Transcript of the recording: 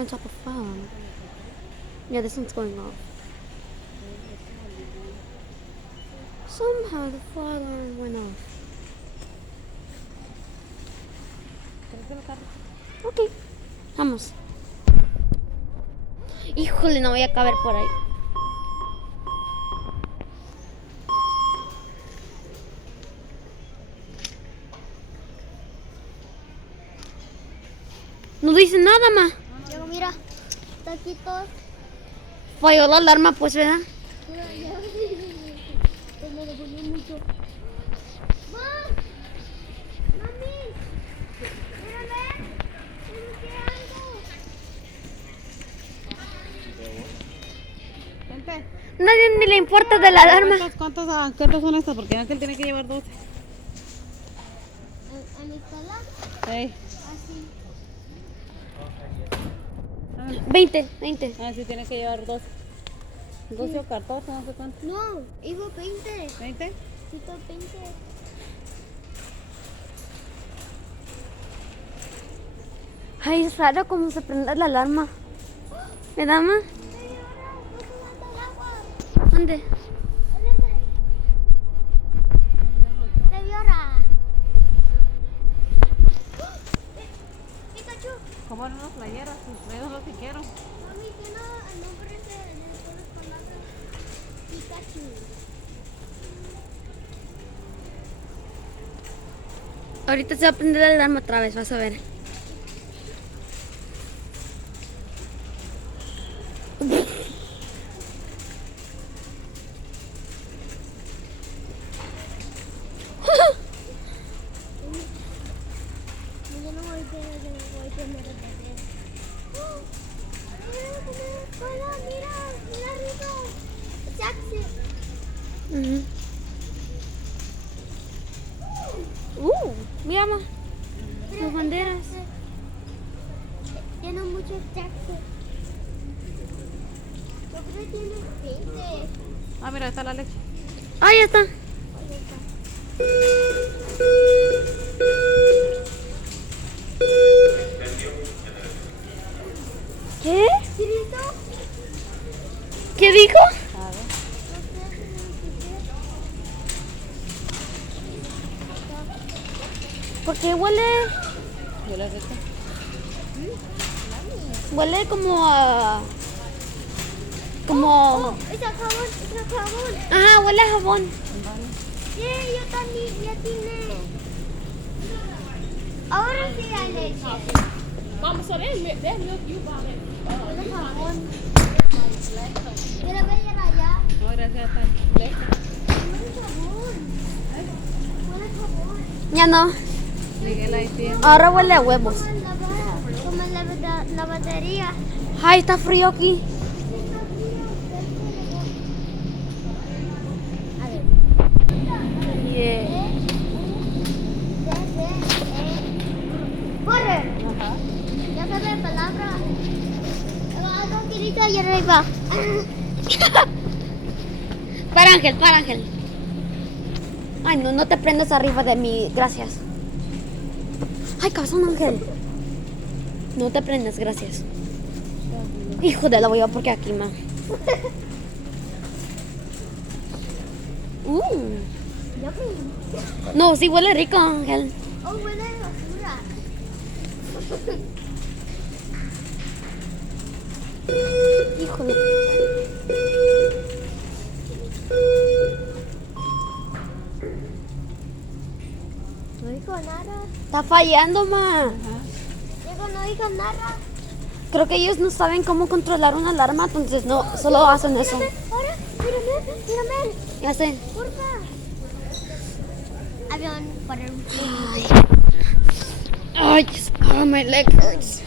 on top of phone. Yeah, this one's going off. Somehow the fire alarm went off. Ok, vamos. Híjole, no voy a caber por ahí. No dice nada, ma. Diego, mira, taquitos. Falló la alarma, pues, ¿verdad? Me devolvió mucho. ¡Mam! ¡Mami! ¡Mírame! ¡Mírame algo! Vente. Nadie ni le importa de la alarma. ¿Cuántos son estas? Porque Ángel tiene que llevar 12. ¿En mi escuela? Sí. Así. 20. Ah, sí, tiene que llevar 12. 12 o 14, no sé cuánto. No, hijo, 20. ¿20? Sí, todo 20. Ay, es raro cómo se prende la alarma. ¿Verdad, ma? ¿Dónde? ¡Te llora! ¡Pikachu! Como en unas playeras, ellos no quiero. Mami, tiene el nombre de todas las palabras. Pikachu. Ahorita se va a prender la alarma otra vez, vas a ver. Yo no voy a tener el bebé. ¡Hola, mira! ¡Mira arriba! ¡Taxi! Mira, ma. Las banderas. Tiene muchos taxis. Yo creo que tiene 20. Ah, mira, está la leche. Ah, ya está. ¿Qué? ¿Grito? ¿Qué dijo? A ver. ¿Por qué huele? ¿Yo la leche? Huele como a... Como... Es el jabón, es el jabón. Ajá, huele a jabón. Sí, yo también ya tiene. Ahora sí hay leche. Mama, so that milk you bought it. Huele a jabón. Mira, ve allá. Ahora ya está leche. Huele a jabón. Huele a jabón. Ya no. Miguel ahí tiene. Ahora huele a huevos. Como la batería. Ay, está frío aquí. A ver. Yeah. ¡Corre! Ya sabe la palabra. Algo querido allá arriba. Para Ángel, para Ángel. Ay, no, no te prendas arriba de mí, gracias. Ay, cabezón, Ángel. No te prendas, gracias. Hijo de la voy a porque aquí, ma. No, sí huele rico, Ángel. Oh, huele a basura. Híjole. No dijo nada. Está fallando, ma. Diego no dijo nada. Creo que ellos no saben cómo controlar una alarma, entonces no, solo hacen eso. Ahora, mírame. Ya sé. Porfa. Avión para un Ay, oh, my leg hurts.